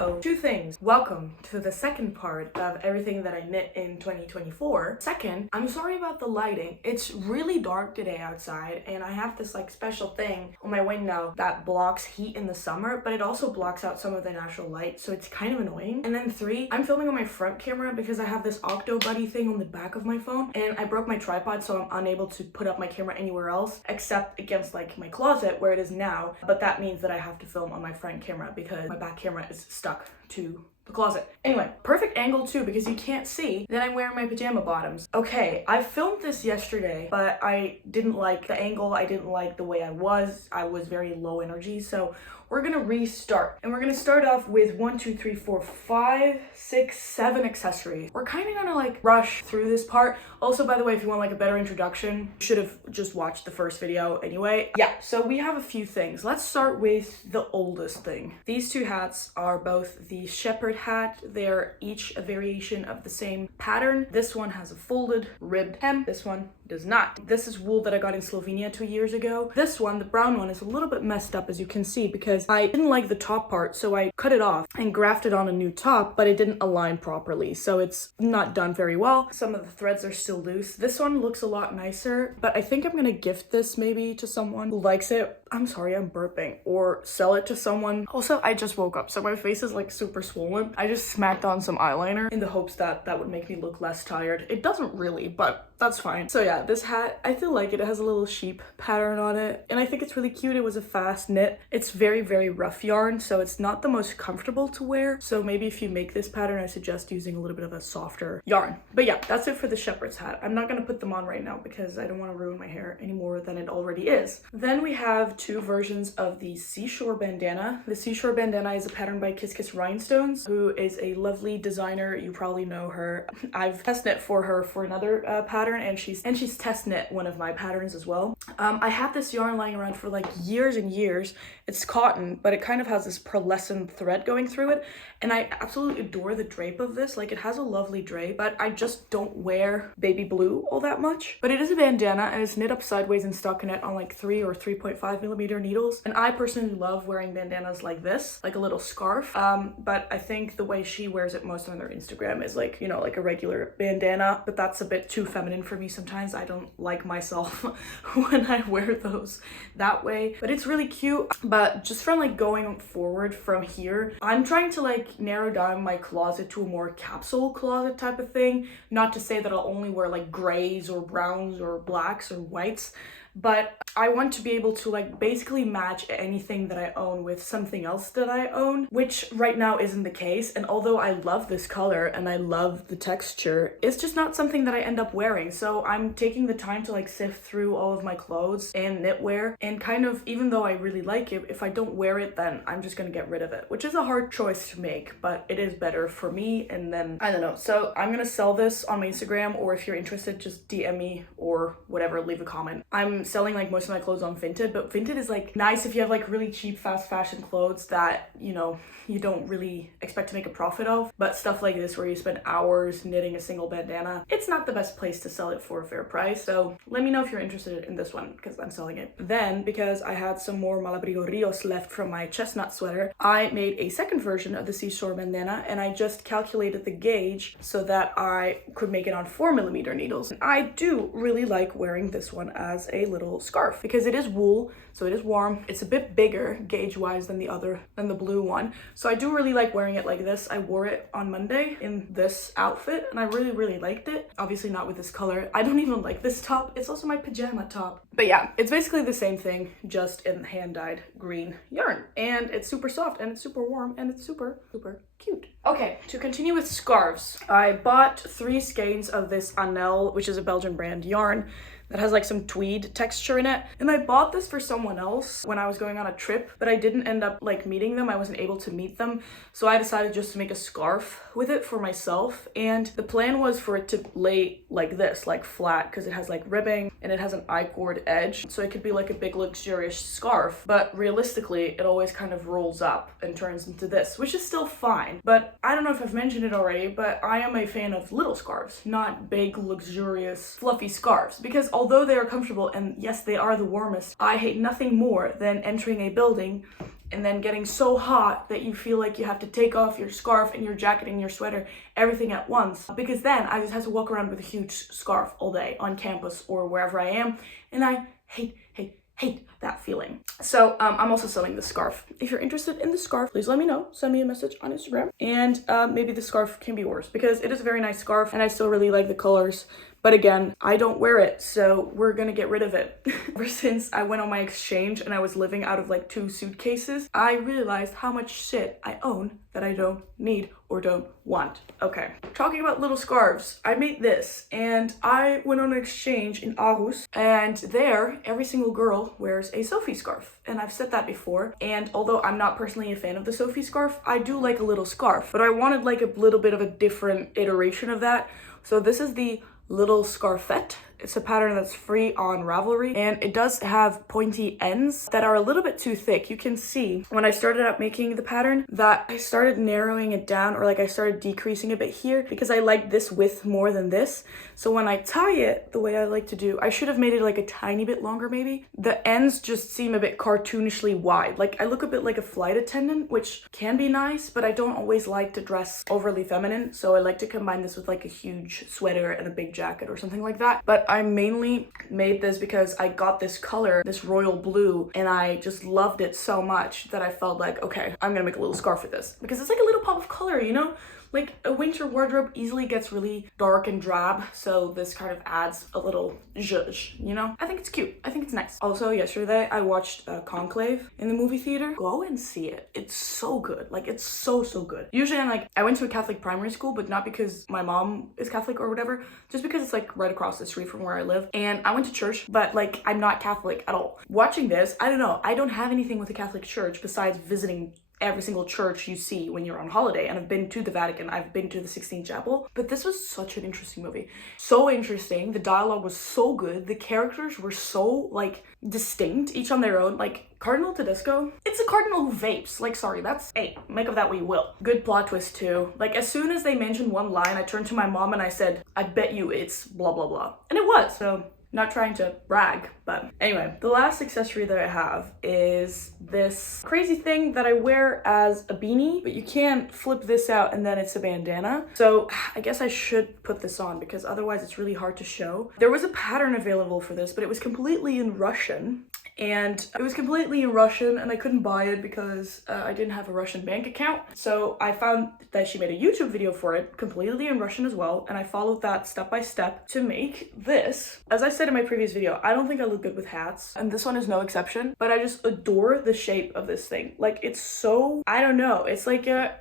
So, two things. Welcome to the second part of everything that I knit in 2024. Second, I'm sorry about the lighting. It's really dark today outside, and I have this like special thing on my window that blocks heat in the summer, but it also blocks out some of the natural light, so it's kind of annoying. And then three, I'm filming on my front camera because I have this Octo Buddy thing on the back of my phone, and I broke my tripod, so I'm unable to put up my camera anywhere else except against like my closet where it is now. But that means that I have to film on my front camera because my back camera is stuck to the closet. Anyway, perfect angle too because you can't see that I'm wearing my pajama bottoms. Okay, I filmed this yesterday, but I didn't like the angle. I didn't like the way I was very low energy. So we're gonna restart, and we're gonna start off with 1, 2, 3, 4, 5, 6, 7 accessories. We're kind of gonna like rush through this part. Also, by the way, if you want like a better introduction, you should have just watched the first video anyway. Yeah, so we have a few things. Let's start with the oldest thing. These two hats are both the shepherd hat. They're each a variation of the same pattern. This one has a folded ribbed hem. This one does not. This is wool that I got in Slovenia 2 years ago. This one, the brown one, is a little bit messed up, as you can see, because I didn't like the top part, so I cut it off and grafted on a new top, but it didn't align properly, so it's not done very well. Some of the threads are still loose. This one looks a lot nicer, but I think I'm gonna gift this maybe to someone who likes it. I'm sorry, I'm burping. Or sell it to someone. Also, I just woke up, so my face is like super swollen. I just smacked on some eyeliner in the hopes that that would make me look less tired. It doesn't really, but that's fine. So yeah, this hat, I feel like it has a little sheep pattern on it, and I think it's really cute. It was a fast knit. It's very, very rough yarn, so it's not the most comfortable to wear. So maybe if you make this pattern, I suggest using a little bit of a softer yarn. But yeah, that's it for the shepherd's hat. I'm not gonna put them on right now because I don't want to ruin my hair any more than it already is. Then we have two versions of the seashore bandana. The seashore bandana is a pattern by Kiss Kiss Rhinestones, who is a lovely designer. You probably know her. I've test knit for her for another pattern, and she's test knit one of my patterns as well. I had this yarn lying around for like years and years. It's cotton, but it kind of has this pearlescent thread going through it, and I absolutely adore the drape of this. Like, it has a lovely drape, but I just don't wear baby blue all that much. But it is a bandana, and it's knit up sideways in stockinette on like 3 or 3.5 millimeter needles, and I personally love wearing bandanas like this, like a little scarf. But I think the way she wears it most on their Instagram is like, you know, like a regular bandana, but that's a bit too feminine for me sometimes. I don't like myself when I wear those that way, but it's really cute. But just from like going forward from here, I'm trying to like narrow down my closet to a more capsule closet type of thing. Not to say that I'll only wear like grays or browns or blacks or whites, but I want to be able to like basically match anything that I own with something else that I own, which right now isn't the case. And although I love this color and I love the texture, it's just not something that I end up wearing. So I'm taking the time to like sift through all of my clothes and knitwear, and kind of, even though I really like it, if I don't wear it, then I'm just gonna get rid of it, which is a hard choice to make, but it is better for me. And then I don't know, so I'm gonna sell this on my Instagram, or if you're interested, just DM me or whatever, leave a comment. I'm selling like most of my clothes on Vinted, but Vinted is like nice if you have like really cheap fast fashion clothes that, you know, you don't really expect to make a profit of. But stuff like this where you spend hours knitting a single bandana, it's not the best place to sell it for a fair price. So let me know if you're interested in this one because I'm selling it. Then, because I had some more Malabrigo Rios left from my chestnut sweater, I made a second version of the seashore bandana, and I just calculated the gauge so that I could make it on 4 millimeter needles. And I do really like wearing this one as a little scarf because it is wool, so it is warm. It's a bit bigger gauge wise than the blue one, so I do really like wearing it like this. I wore it on Monday in this outfit, and I really liked it. Obviously not with this color. I don't even like this top. It's also my pajama top. But yeah, it's basically the same thing, just in hand-dyed green yarn, and it's super soft and it's super warm and it's super cute. Okay, to continue with scarves, I bought 3 skeins of this Anel, which is a Belgian brand yarn that has like some tweed texture in it. And I bought this for someone else when I was going on a trip, but I didn't end up like meeting them. I wasn't able to meet them. So I decided just to make a scarf with it for myself. And the plan was for it to lay like this, like flat, because it has like ribbing and it has an I-cord edge. So it could be like a big luxurious scarf, but realistically, it always kind of rolls up and turns into this, which is still fine. But I don't know if I've mentioned it already, but I am a fan of little scarves, not big, luxurious, fluffy scarves, because although they are comfortable and yes, they are the warmest, I hate nothing more than entering a building and then getting so hot that you feel like you have to take off your scarf and your jacket and your sweater, everything at once. Because then I just have to walk around with a huge scarf all day on campus or wherever I am, and I hate that feeling. So I'm also selling the scarf. If you're interested in the scarf, please let me know. Send me a message on Instagram, and maybe the scarf can be yours, because it is a very nice scarf and I still really like the colors. But again, I don't wear it, so we're gonna get rid of it. Ever since I went on my exchange and I was living out of like 2 suitcases, I realized how much shit I own that I don't need or don't want. Okay, talking about little scarves, I made this, and I went on an exchange in Aarhus, and there, every single girl wears a Sophie scarf. And I've said that before, and although I'm not personally a fan of the Sophie scarf, I do like a little scarf, but I wanted like a little bit of a different iteration of that. So this is the little scarfette. It's a pattern that's free on Ravelry, and it does have pointy ends that are a little bit too thick. You can see when I started out making the pattern that I started narrowing it down, or like I started decreasing a bit here, because I like this width more than this. So when I tie it the way I like to do, I should have made it like a tiny bit longer maybe. The ends just seem a bit cartoonishly wide. Like I look a bit like a flight attendant, which can be nice, but I don't always like to dress overly feminine. So I like to combine this with like a huge sweater and a big jacket or something like that. But I mainly made this because I got this color, this royal blue, and I just loved it so much that I felt like, okay, I'm gonna make a little scarf with this, because it's like a little pop of color, you know? Like a winter wardrobe easily gets really dark and drab, so this kind of adds a little zhuzh, you know? I think it's cute. I think it's nice. Also, yesterday I watched Conclave in the movie theater. Go and see it. It's so good. Like, it's so good. Usually I went to a Catholic primary school, but not because my mom is Catholic or whatever, just because it's like right across the street from where I live. And I went to church, but like I'm not Catholic at all. Watching this, I don't know. I don't have anything with the Catholic Church besides visiting every single church you see when you're on holiday, and I've been to the Vatican, I've been to the Sistine Chapel, but this was such an interesting movie. So interesting, the dialogue was so good, the characters were so like distinct, each on their own. Like Cardinal Tedesco, it's a cardinal who vapes, like sorry, that's, hey, make of that what you will. Good plot twist too. Like as soon as they mentioned one line, I turned to my mom and I said, I bet you it's blah blah blah, and it was. So not trying to brag, but anyway, the last accessory that I have is this crazy thing that I wear as a beanie, but you can flip this out and then it's a bandana. So I guess I should put this on because otherwise it's really hard to show. There was a pattern available for this, but it was completely in Russian. And I couldn't buy it because I didn't have a Russian bank account. So I found that she made a YouTube video for it, completely in Russian as well, and I followed that step by step to make this. As I said in my previous video, I don't think I look good with hats, and this one is no exception, but I just adore the shape of this thing. Like, it's so, I don't know, it's like a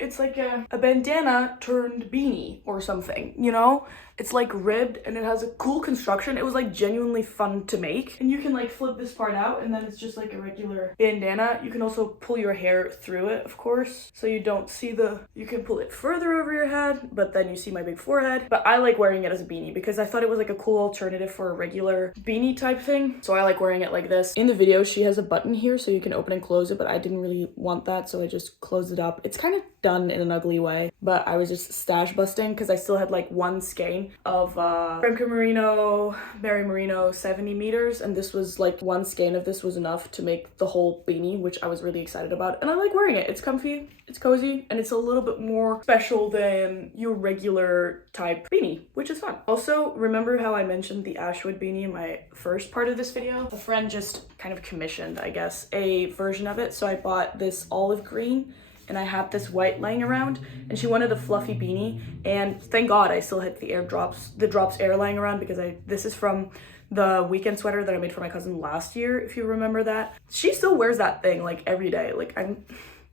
bandana turned beanie or something, you know? It's like ribbed and it has a cool construction. It was like genuinely fun to make. And you can like flip this part out and then it's just like a regular bandana. You can also pull your hair through it, of course, so you don't see you can pull it further over your head, but then you see my big forehead. But I like wearing it as a beanie because I thought it was like a cool alternative for a regular beanie type thing. So I like wearing it like this. In the video, she has a button here so you can open and close it, but I didn't really want that, so I just closed it up. It's kind of done in an ugly way, but I was just stash busting because I still had like one skein of Franco Merino, Mary Merino 70 meters, and this was like one skein of this was enough to make the whole beanie, which I was really excited about. And I like wearing it. It's comfy, it's cozy, and it's a little bit more special than your regular type beanie, which is fun. Also, remember how I mentioned the Ashwood beanie in my first part of this video? A friend just kind of commissioned, I guess, a version of it. So I bought this olive green and I had this white laying around, and she wanted a fluffy beanie, and thank God I still had the drops air lying around because this is from the weekend sweater that I made for my cousin last year, if you remember that. She still wears that thing like every day. Like, I'm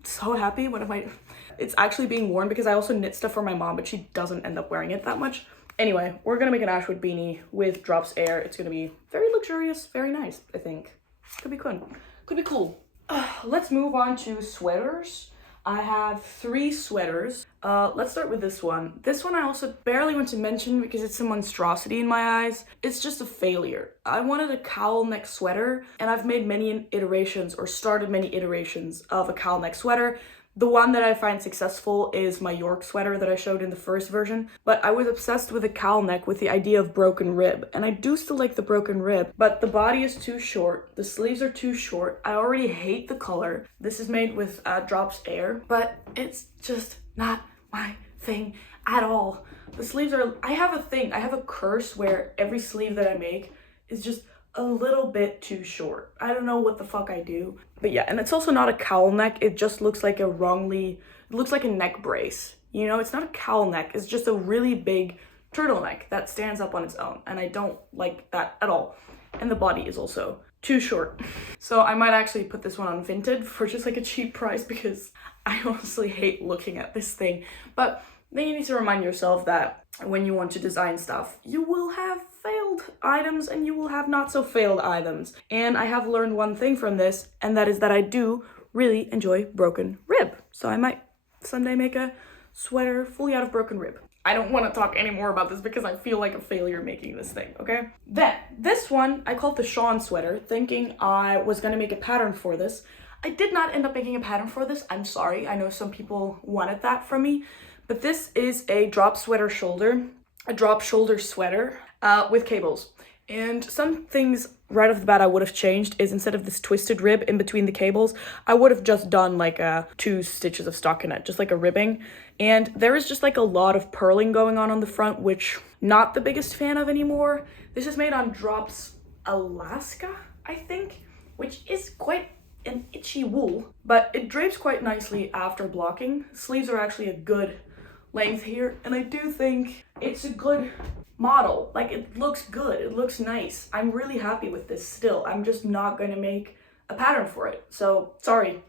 so happy when it's actually being worn, because I also knit stuff for my mom, but she doesn't end up wearing it that much. Anyway, we're gonna make an Ashwood beanie with drops air. It's gonna be very luxurious, very nice, I think. Could be cool. Could be cool. Let's move on to sweaters. I have 3 sweaters. Let's start with this one. This one I also barely want to mention because it's a monstrosity in my eyes. It's just a failure. I wanted a cowl neck sweater, and I've made many iterations or started many iterations of a cowl neck sweater, The one that I find successful is my York sweater that I showed in the first version, but I was obsessed with a cowl neck with the idea of broken rib, and I do still like the broken rib, but the body is too short, the sleeves are too short, I already hate the color. This is made with Drops Air, but it's just not my thing at all. The sleeves are, I have a curse where every sleeve that I make is just a little bit too short. I don't know what the fuck I do. But yeah, and it's also not a cowl neck. It just looks like it looks like a neck brace. You know, it's not a cowl neck. It's just a really big turtleneck that stands up on its own. And I don't like that at all. And the body is also too short. So I might actually put this one on Vinted for just like a cheap price because I honestly hate looking at this thing. But then you need to remind yourself that when you want to design stuff, you will have failed items and you will have not so failed items. And I have learned one thing from this, and that is that I do really enjoy broken rib. So I might someday make a sweater fully out of broken rib. I don't want to talk any more about this because I feel like a failure making this thing, okay? Then, this one, I called the Shawn sweater, thinking I was gonna make a pattern for this. I did not end up making a pattern for this, I'm sorry. I know some people wanted that from me, but this is a drop shoulder sweater with cables. And some things right off the bat I would have changed is instead of this twisted rib in between the cables, I would have just done like 2 stitches of stockinette, just like a ribbing. And there is just like a lot of purling going on the front, which not the biggest fan of anymore. This is made on Drops Alaska, I think, which is quite an itchy wool, but it drapes quite nicely after blocking. Sleeves are actually a good length here, and I do think it's a good model. Like, it looks good, it looks nice. I'm really happy with this still. I'm just not gonna make a pattern for it, so sorry.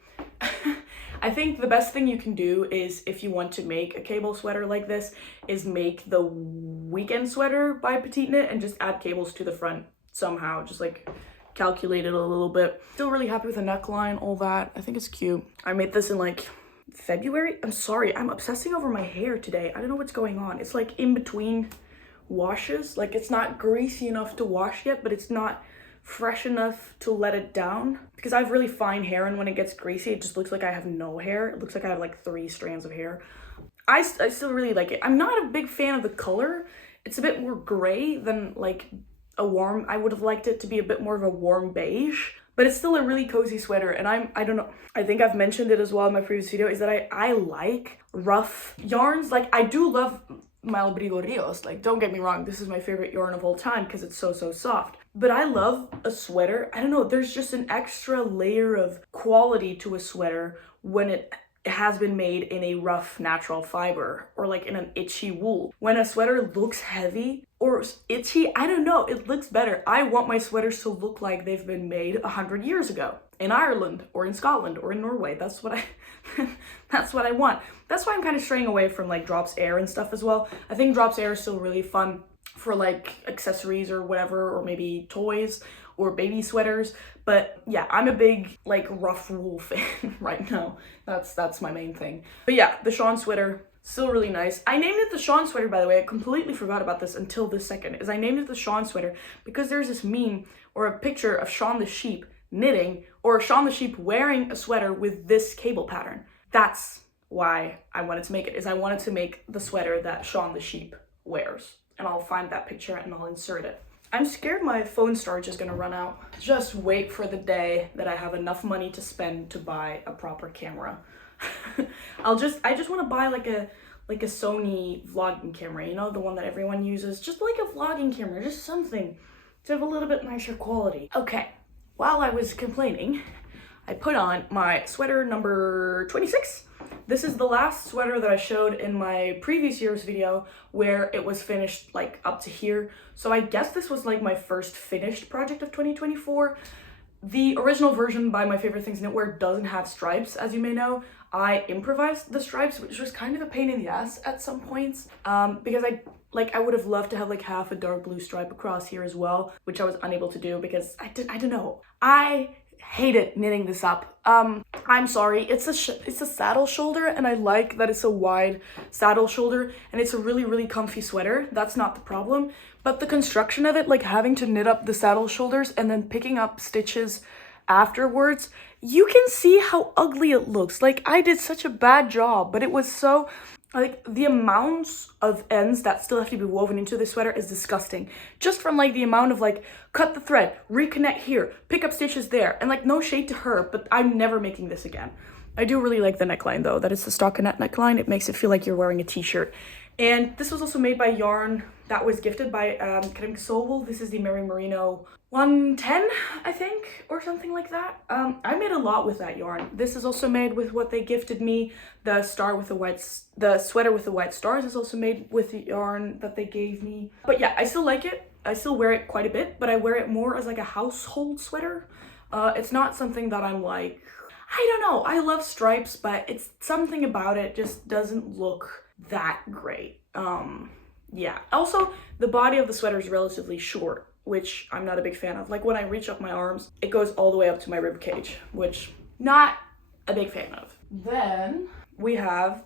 I think the best thing you can do is, if you want to make a cable sweater like this, is make the weekend sweater by Petite Knit and just add cables to the front somehow, just like calculate it a little bit. Still really happy with the neckline, all that. I think it's cute. I made this in like February. I'm sorry, I'm obsessing over my hair today. I don't know what's going on. It's like in between washes. Like, it's not greasy enough to wash yet, but it's not fresh enough to let it down. Because I have really fine hair, and when it gets greasy, it just looks like I have no hair. It looks like I have like 3 strands of hair. I still really like it. I'm not a big fan of the color. It's a bit more gray than like a warm, I would have liked it to be a bit more of a warm beige. But it's still a really cozy sweater, and I don't know, I think I've mentioned it as well in my previous video, is that I like rough yarns. Like, I do love Malabrigo Rios, like, don't get me wrong, this is my favorite yarn of all time because it's so soft. But I love a sweater, I don't know, there's just an extra layer of quality to a sweater when it has been made in a rough natural fiber or like in an itchy wool. When a sweater looks heavy or itchy, I don't know, it looks better. I want my sweaters to look like they've been made 100 years ago in Ireland or in Scotland or in Norway. That's what I that's what I want. That's why I'm kind of straying away from like Drops Air and stuff as well. I think Drops Air is still really fun for like accessories or whatever, or maybe toys or baby sweaters. But yeah, I'm a big like rough wool fan right now. That's my main thing. But yeah, the Shawn sweater, still really nice. I named it the Shawn sweater, by the way. I completely forgot about this until this second, is I named it the Shawn sweater because there's this meme or a picture of Shaun the sheep knitting, or Shaun the sheep wearing a sweater with this cable pattern. That's why I wanted to make it, is I wanted to make the sweater that Shaun the sheep wears. And I'll find that picture and I'll insert it. I'm scared my phone storage is gonna run out. Just wait for the day that I have enough money to spend to buy a proper camera. I just want to buy like a Sony vlogging camera, you know, the one that everyone uses. Just like a vlogging camera, just something to have a little bit nicer quality. Okay, while I was complaining, I put on my sweater number 26. This is the last sweater that I showed in my previous year's video where it was finished like up to here. So I guess this was like my first finished project of 2024. The original version by My Favorite Things Knitwear doesn't have stripes, as you may know. I improvised the stripes, which was kind of a pain in the ass at some points, because I would have loved to have like half a dark blue stripe across here as well, which I was unable to do because I don't know. I hated knitting this up. I'm sorry, it's a saddle shoulder, and I like that it's a wide saddle shoulder, and it's a really comfy sweater. That's not the problem, but the construction of it, like having to knit up the saddle shoulders and then picking up stitches afterwards, you can see how ugly it looks. Like, I did such a bad job, but it was so, like, the amounts of ends that still have to be woven into this sweater is disgusting. Just from, like, the amount of, like, cut the thread, reconnect here, pick up stitches there, and, like, no shade to her, but I'm never making this again. I do really like the neckline, though. That is the stockinette neckline. It makes it feel like you're wearing a t-shirt. And this was also made by yarn that was gifted by Creme Sobel. This is the Merry Merino 110, I think, or something like that. I made a lot with that yarn. This is also made with what they gifted me. The sweater with the white stars is also made with the yarn that they gave me. But yeah, I still like it. I still wear it quite a bit, but I wear it more as like a household sweater. It's not something that I'm like, I don't know. I love stripes, but it's something about it just doesn't look that great. Yeah. Also, the body of the sweater is relatively short, which I'm not a big fan of. Like, when I reach up my arms, it goes all the way up to my rib cage, which not a big fan of. Then we have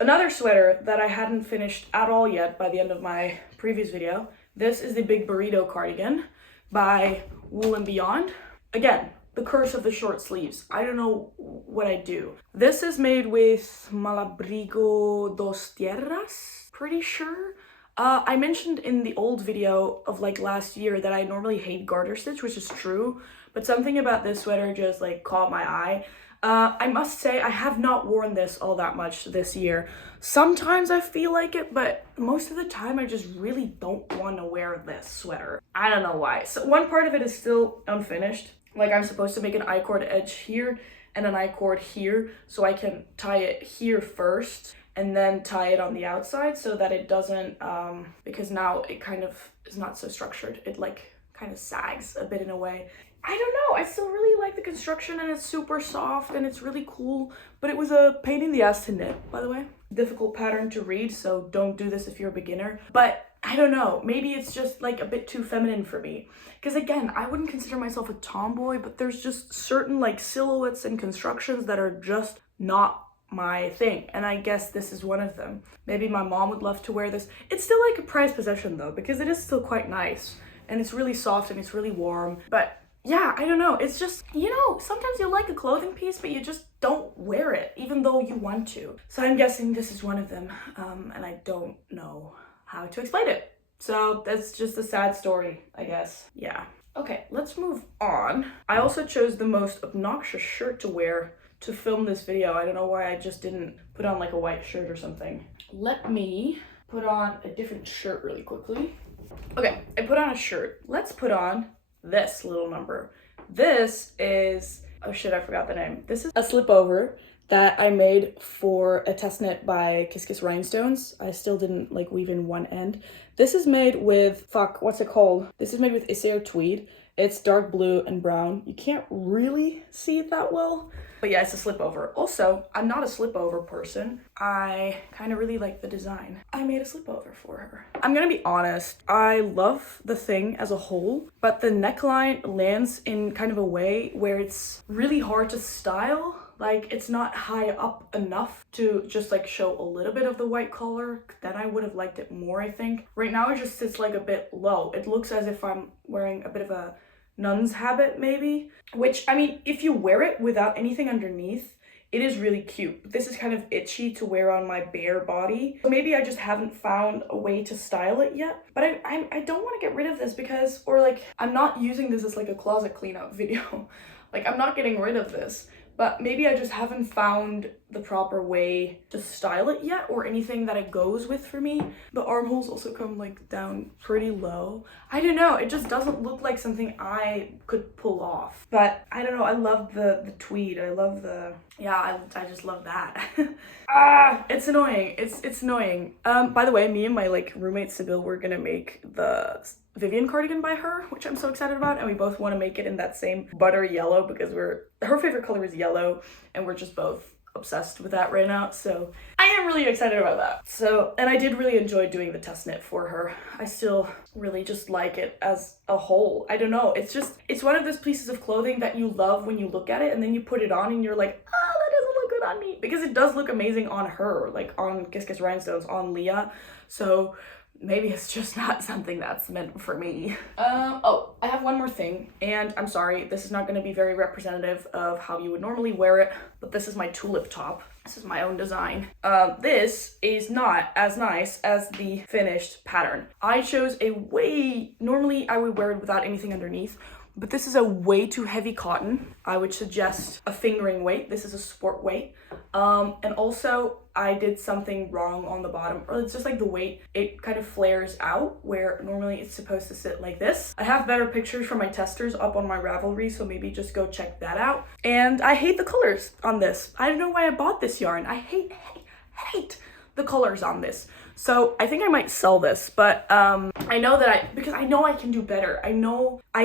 another sweater that I hadn't finished at all yet by the end of my previous video. This is the Big Burrito cardigan by Wool and Beyond. Again, the curse of the short sleeves. I don't know what I do. This is made with Malabrigo dos Tierras, pretty sure. I mentioned in the old video of like last year that I normally hate garter stitch, which is true, but something about this sweater just like caught my eye. I must say I have not worn this all that much this year. Sometimes I feel like it, but most of the time I just really don't want to wear this sweater. I don't know why. So one part of it is still unfinished. Like, I'm supposed to make an I-cord edge here and an I-cord here, so I can tie it here first and then tie it on the outside so that it doesn't, because now it kind of is not so structured. It like kind of sags a bit in a way. I don't know, I still really like the construction and it's super soft and it's really cool, but it was a pain in the ass to knit, by the way. Difficult pattern to read, so don't do this if you're a beginner. But I don't know, maybe it's just like a bit too feminine for me. Because again, I wouldn't consider myself a tomboy, but there's just certain like silhouettes and constructions that are just not my thing. And I guess this is one of them. Maybe my mom would love to wear this. It's still like a prized possession though, because it is still quite nice. And it's really soft and it's really warm. But yeah, I don't know. It's just, you know, sometimes you like a clothing piece, but you just don't wear it, even though you want to. So I'm guessing this is one of them. And I don't know how to explain it. So that's just a sad story, I guess. Yeah. Okay, let's move on. I also chose the most obnoxious shirt to wear to film this video. I don't know why I just didn't put on like a white shirt or something. Let me put on a different shirt really quickly. Okay, I put on a shirt. Let's put on this little number. This is, oh shit, I forgot the name. This is a slipover that I made for a test knit by Kiss Kiss Rhinestones. I still didn't like weave in one end. This is made with, what's it called? This is made with Issair Tweed. It's dark blue and brown. You can't really see it that well, but yeah, it's a slipover. Also, I'm not a slipover person. I kind of really like the design. I made a slipover for her. I'm gonna be honest, I love the thing as a whole, but the neckline lands in kind of a way where it's really hard to style. Like, it's not high up enough to just like show a little bit of the white collar. Then I would have liked it more, I think. Right now it just sits like a bit low. It looks as if I'm wearing a bit of a nun's habit maybe, which, I mean, if you wear it without anything underneath, it is really cute. This is kind of itchy to wear on my bare body. Maybe I just haven't found a way to style it yet, but I don't want to get rid of this because, or like, I'm not using this as like a closet cleanup video. Like, I'm not getting rid of this. But maybe I just haven't found the proper way to style it yet, or anything that it goes with for me. The armholes also come like down pretty low. I don't know, it just doesn't look like something I could pull off. But I don't know, I love the tweed. I love the, yeah, I just love that. It's annoying. It's annoying. By the way, me and my like roommate Sibyl were gonna make the Vivian cardigan by her, which I'm so excited about, and we both want to make it in that same butter yellow because her favorite color is yellow and we're just both obsessed with that right now. So I am really excited about that. So, and I did really enjoy doing the test knit for her. I still really just like it as a whole. I don't know, it's one of those pieces of clothing that you love when you look at it and then you put it on and you're like, oh, that doesn't look good on me, because it does look amazing on her, like on Kiss Kiss Rhinestones, on Leah. So maybe it's just not something that's meant for me. Oh, I have one more thing, and I'm sorry, this is not going to be very representative of how you would normally wear it, but this is my tulip top. This is my own design. This is not as nice as the finished pattern. I chose a way, normally I would wear it without anything underneath, but this is a way too heavy cotton. I would suggest a fingering weight. This is a sport weight. And also I did something wrong on the bottom, or it's just like the weight, it kind of flares out where normally it's supposed to sit like this. I have better pictures from my testers up on my Ravelry, so maybe just go check that out. And I hate the colors on this. I don't know why I bought this yarn. I hate the colors on this. So I think I might sell this, but I know that because I know I can do better. I know I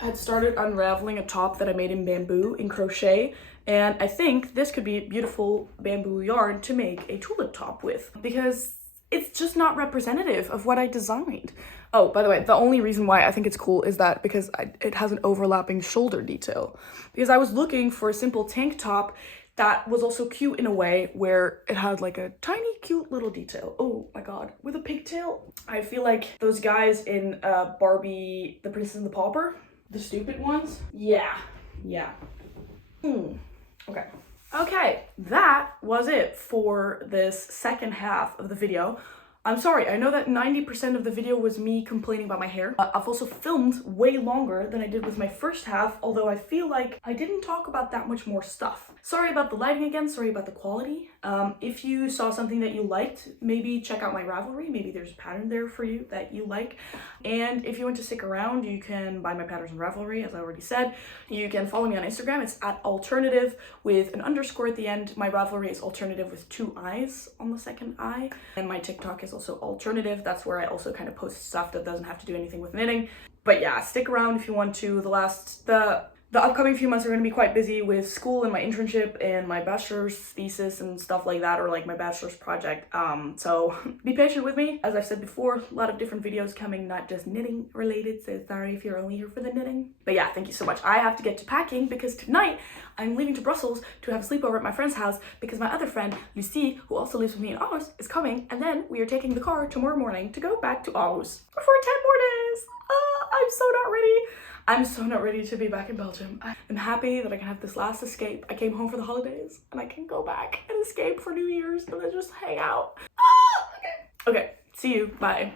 had started unraveling a top that I made in bamboo in crochet, and I think this could be beautiful bamboo yarn to make a tulip top with, because it's just not representative of what I designed. Oh, by the way, the only reason why I think it's cool is that because it has an overlapping shoulder detail, because I was looking for a simple tank top that was also cute in a way where it had like a tiny cute little detail. Oh my god, with a pigtail. I feel like those guys in Barbie, the Princess and the Pauper, the stupid ones. Yeah. Okay, that was it for this second half of the video. I'm sorry, I know that 90% of the video was me complaining about my hair. I've also filmed way longer than I did with my first half, although I feel like I didn't talk about that much more stuff. Sorry about the lighting again, sorry about the quality. If you saw something that you liked, maybe check out my Ravelry. Maybe there's a pattern there for you that you like. And if you want to stick around, you can buy my patterns on Ravelry, as I already said. You can follow me on Instagram. It's @alternative with an underscore at the end. My Ravelry is alternative with 2 eyes on the second eye. And my TikTok is also alternative. That's where I also kind of post stuff that doesn't have to do anything with knitting. But yeah, stick around if you want to. The upcoming few months are going to be quite busy with school and my internship and my bachelor's thesis and stuff like that, or like my bachelor's project. So be patient with me. As I've said before, a lot of different videos coming, not just knitting related, so sorry if you're only here for the knitting. But yeah, thank you so much. I have to get to packing because tonight I'm leaving to Brussels to have a sleepover at my friend's house because my other friend, Lucie, who also lives with me in Aarhus, is coming, and then we are taking the car tomorrow morning to go back to Aarhus for 10 more days. I'm so not ready. I'm so not ready to be back in Belgium. I'm happy that I can have this last escape. I came home for the holidays and I can go back and escape for New Year's and then just hang out. Okay, see you. Bye.